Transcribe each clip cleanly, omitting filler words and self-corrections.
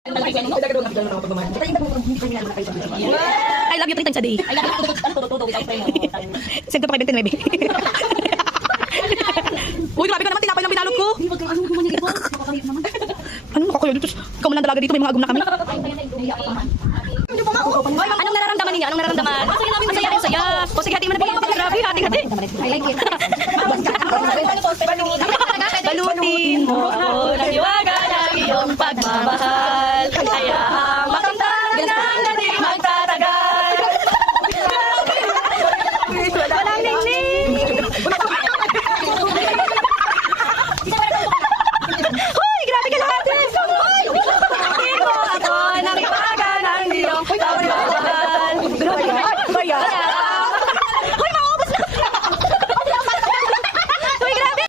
I love you 3 times a day. Send ko pa kay 29. Uy, grabe ka naman, tinapay lang binalot ko. Ano makakayo dito? Ikaw man lang dalaga dito, may mga agum na kami. Anong nararamdaman niya? Anong nararamdaman? Masaya rin saya. O sige, hati mo na bigyan. Grabe, hati. I like it. Balutin mo ako ng iwaga ng iyong pagmamahal. Kaya makamdaman na di magtatagal. Walang ningning. Hoy, grabe ka lahat. Balutin mo ako ng iwaga ng iyong pagmamahal. Kaya hoy, maubos na. Hoy, grabe.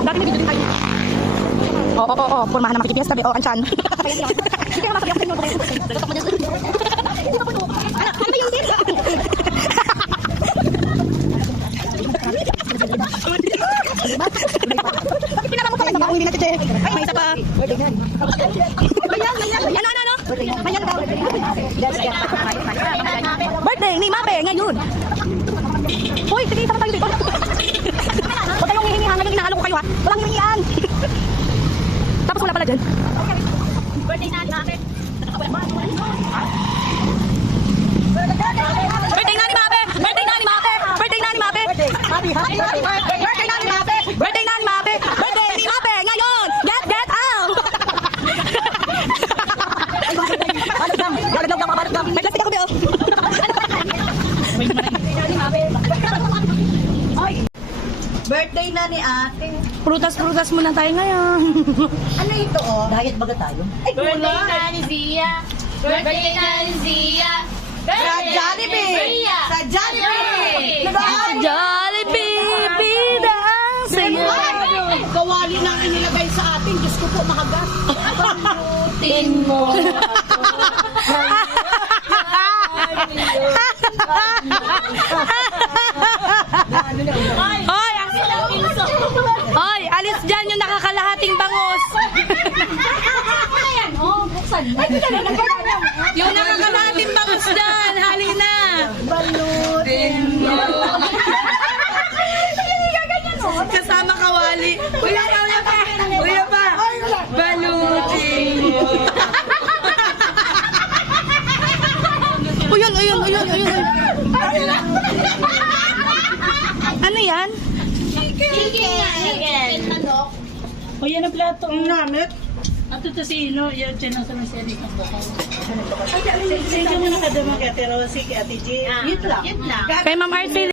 Dati may video din tayo. Oo, pormahan na makikipiyas tabi. Ang chan. Hindi ka masabi ako sa inyo. Ano ba yung din? Pinaka mo pa kayo. Babaong hindi natin, Che. Ay, may isa pa. Ano? Ayan daw. Birthday ni Mape ngayon. Hoy, sige, isa pa tayo dito. Huwag kayong hihingihan. Ngayon inaalo ko kayo, ha. Walang hihingihan. Tapos wala pala dyan. Birthday na ni Mape. Birthday na ni Mape. Birthday na ni Mape. Birthday na ni Mape. Birthday na ni Mape. Birthday na ni Mape. Birthday ni Mape ngayon. Get out. May plastic ako, Bill. Birthday na ni ate. Prutas muna tayo ngayon. Ano ito, oh? Diet baga tayo? Ay, Birthday na ni Zia. Birthday na ni Zia. Sa Jollibee! Sa Jollibee! Birthday! Jollibee, bida ang sayo. Kawali na ang inilagay sa atin. Diyos ko po, makagat. Tin mo. Hoy, alis dyan yung nakakalahating bangos. Ayan, oh, buksan. Yung nakakalahating bangos dyan, halina. Balutin mo. Kasama kawali. Uya pa. Balutin mo. Uyun. Ano yan? Chicken. O yan ang plato. Ang namit. Ato to si Ino, yan dyan ang samasari ng bukaw. Sino mo nakadama kay Ate Rosie, kay Ate G? Yun lang. Kay Ma'am Arcel.